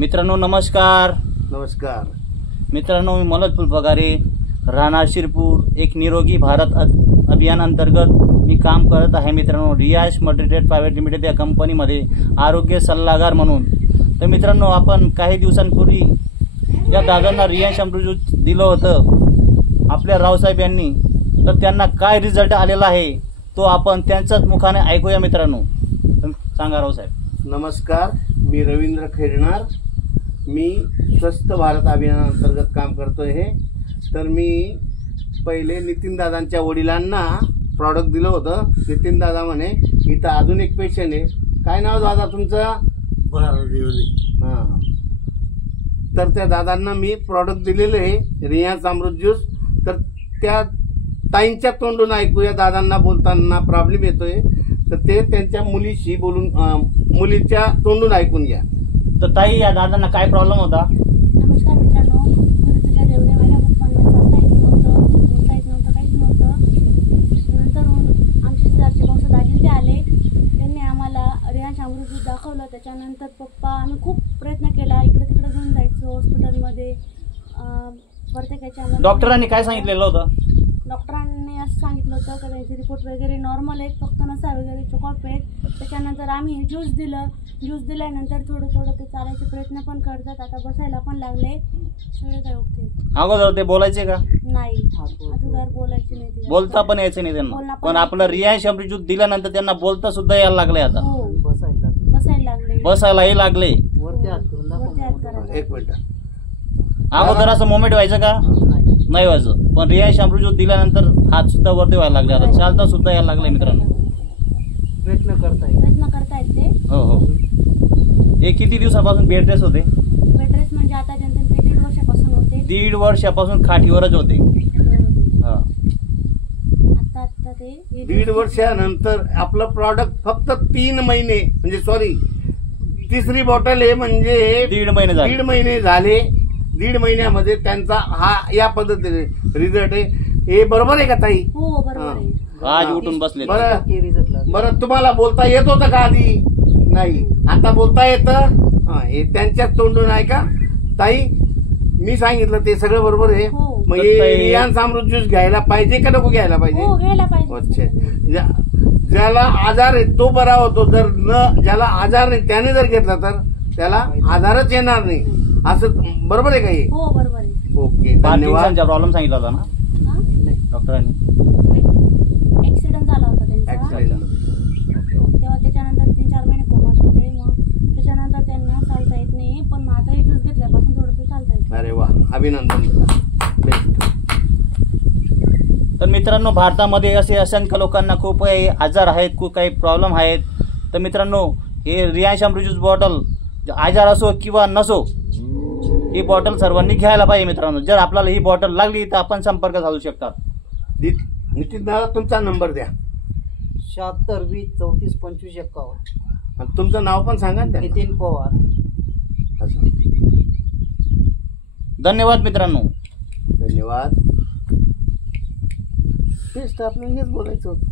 मित्रांनो नमस्कार. नमस्कार मित्रांनो, मी मनोज फुलपगारे, राहणार शिरपूर. एक निरोगी भारत अभियान अंतर्गत मी काम करत आहे. मित्रांनो, रियाज मल्टीट्रेड प्रायव्हेट लिमिटेड या कंपनीमध्ये आरोग्य सल्लागार म्हणून. तर मित्रांनो, आपण काही दिवसांपूर्वी या दादांना रियाज अमृत दिलं होतं आपल्या रावसाहेब यांनी. तर त्यांना काय रिझल्ट आलेला आहे तो आपण त्यांच्याच मुखाने ऐकूया. मित्रांनो सांगा रावसाहेब. नमस्कार, मी रवींद्र खैरनार. मी स्वस्थ भारत अभियानाअंतर्गत काम करतोय हे. तर मी पहिले नितीन दादांच्या वडिलांना प्रॉडक्ट दिलं होतं. नितीन दादा म्हणे इथं अजून एक पेशंट आहे. काय नाव दादा तुमचं? हां. तर त्या दादांना मी प्रॉडक्ट दिलेलं आहे रियाज अमृत ज्यूस. तर त्या ताईंच्या तोंडून ऐकूया दादांना बोलताना प्रॉब्लेम येतोय. तर ते त्यांच्या मुलीशी बोलून मुलीच्या तोंडून ऐकून घ्या. तर ताई, या दादांना काय प्रॉब्लेम होता? नमस्कार मित्रांनो, तुझ्या जेवढे माझ्या पप्पांना चालता येत नव्हतं, बोलता येत नव्हतं, काहीच नव्हतं. नंतर आमचे शेजारचे वंशज दाजी ते आले. त्यांनी आम्हाला रियाज अमृत ज्यूस दाखवलं. त्याच्यानंतर पप्पा आम्ही खूप प्रयत्न केला, इकडे तिकडे घेऊन जायचं हॉस्पिटलमध्ये. प्रत्येकाच्या डॉक्टरांनी काय सांगितलेलं होतं? डॉक्टरांनी असं सांगितलं होतं की त्यांचे रिपोर्ट वगैरे नॉर्मल आहेत, फक्त नसा वगैरे चोकअप आहेत. त्याच्यानंतर आम्ही ज्यूस दिलं. ज्यूस दिल्यानंतर थोडं थोडं ते चालायचे प्रयत्न पण करतात. आता बसायला पण लागले. सगळे काय ओके. अगोदर ते बोलायचे का? नाही, अगोदर बोलायचे नाही ते. बोलता पण यायचं नाही त्यांना. पण आपलं रियाज अमृत ज्यूस दिल्यानंतर त्यांना बोलता सुद्धा यायला लागले. आता हो, बसायला लागले, बसायलाही लागले. वरती हात करायला. एक मिनिट. अगोदर असं मोमेंट व्हायचं का? नाही व्हायचं. पण रियाज अमृत ज्यूस दिल्यानंतर हात सुद्धा वरती व्हायला लागले. आता चालता सुद्धा यायला लागले. मित्रांनो, प्रयत्न करतायत ते. हो हो. हे किती दिवसापासून बेड रेस्ट होते? बेड रेस्ट म्हणजे आता त्यांचे 1.5 वर्षापासून होते. 1.5 वर्षापासून खाटीवरच होते. हा. आता ते 1.5 वर्षानंतर आपलं प्रॉडक्ट फक्त 3 महिने म्हणजे सॉरी तिसरी बॉटल आहे म्हणजे 1.5 महिने झाले. 1.5 महिने झाले. 1.5 महिन्यामध्ये त्यांचा हा या पद्धतीने रिझल्ट आहे. हे बरोबर आहे का ताई? हो, बरोबर आहे. आज उठून बसले. बरं, तुम्हाला बोलता येत होतं का आधी? नाही, आता बोलता येतं. हे त्यांच्याच तोंडून आहे का ताई? मी सांगितलं ते सगळं बरोबर आहे. हो. मग हे रियाज अमृत ज्यूस घ्यायला पाहिजे का नको घ्यायला पाहिजे? हो, घ्यायला पाहिजे. अच्छा. ज्याला आजार आहे तो बरा होतो. जर ज्याला आजार नाही त्याने जर घेतला तर त्याला आजारच येणार नाही. असं बरोबर आहे का हे? हो, बरोबर आहे. ओके, धन्यवाद. प्रॉब्लेम सांगितला होता ना डॉक्टरांनी? ऍक्सिडेंट झाला होता त्यांचा. तेव्हा त्याच्यानंतर 3-4 महिने कोमात होते. मग त्याच्यानंतर त्यांना चालता येत नाही. पण आता हे ज्यूस घेतल्यापासून थोडंसं चालता येतं. अरे वा, अभिनंदन. बेस्ट. तर मित्रांनो, भारतामध्ये असे असंख्य लोकांना खूप काही आजार आहेत, खूप काही प्रॉब्लेम आहेत. तर मित्रांनो, हे रियाज अमृत ज्यूस बॉटल आजार असो किंवा नसो, ही बॉटल सर्वांनी घ्यायला पाहिजे. मित्रांनो, जर आपल्याला ही बॉटल लागली तर आपण संपर्क साधू शकतात. नितीन दादा, तुमचा नंबर द्या. 76 20 34 25 51. आणि तुमचं नाव पण सांगा ना. नितीन पवार. धन्यवाद मित्रांनो. धन्यवाद. बेस्ट. आपल्याला हेच बोलायचं होतं.